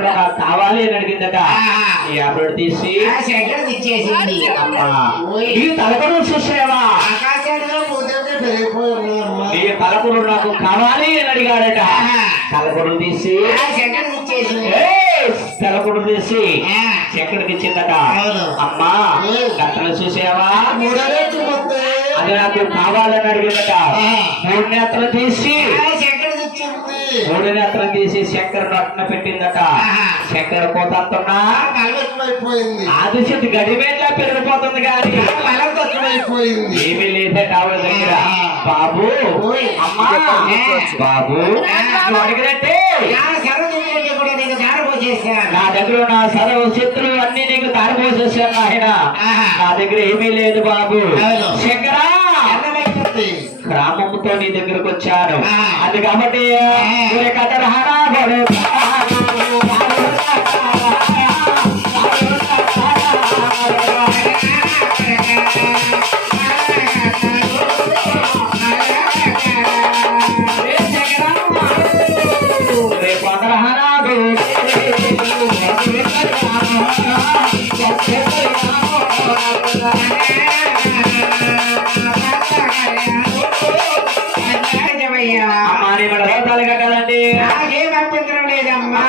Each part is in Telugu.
నాకు కావాలి అని అడిగిందట. వ్యాపారుడు తీసి. ఇచ్చేసింది. ఈ చూసావా? నీ నాకు కావాలి అని అడిగాడట. ఆహా. తలపడు తీసి! తలపడు తీసి. ఆ. ఎక్కడికి ఇచ్చిందట. అమ్మా. గంటలు చూసావా? అది నాకు కావాలని అడిగిందట. మూడు నేత్రలు తీసి. మూడు తీసి చక్కెర నట్టున పెట్టిందట. ఆహా. చక్కెర పోతంటున్నా బలవత్తమైపోయింది ఆదిశక్తి గడిమేట్లా పెరిగిపోతుంది కానీ ఏమీ లేదే కావాలి దగ్గర. బాబు. అమ్మా. బాబు. అడిగినట్టే. నా సరదీయుడికి కూడా నీకు దారిపోసేసాను నా దగ్గర నా సర్వ శక్తులు అన్ని నీకు దారిపోసేసాను ఆయన. నా దగ్గర ఏమీ లేదు బాబు అవును. శంకరా అర్థమైపోతుంది గ్రామంతో నీ దగ్గరకు వచ్చాను. అది కాబట్టి రోతాలు కట్టాలండి నాకేం అభ్యంతరం లేదమ్మా.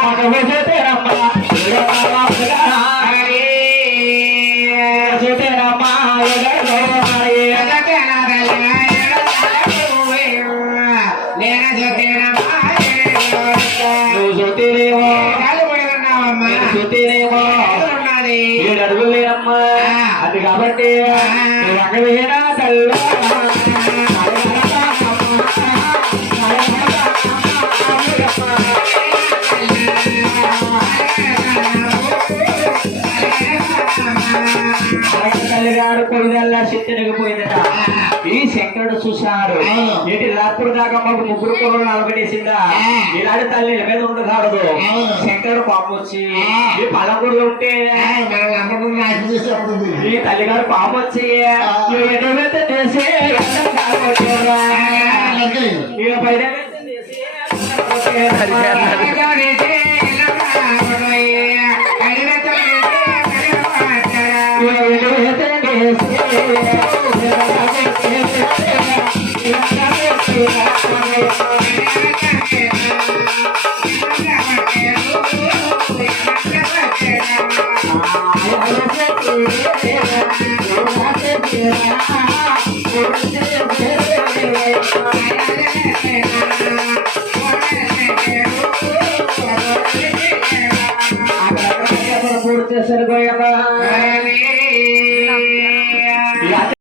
అది కాబట్టి తల్లిగారు కొడుదల్లా శక్తినిగిపోయిందట ఈ శంకరుడు చూశాడు. ఏంటి రాత్రి దాకా మాకు ముగ్గురు కొడుకులు అలగడేసిందా. ఇలాంటి తల్లి మీద ఉండకూడదు. శంకరుడు పాపం వచ్చి. ఈ పదకొండు ఉంటే ఈ తల్లిగారు పాప వచ్చి చేసి పైన Gracias,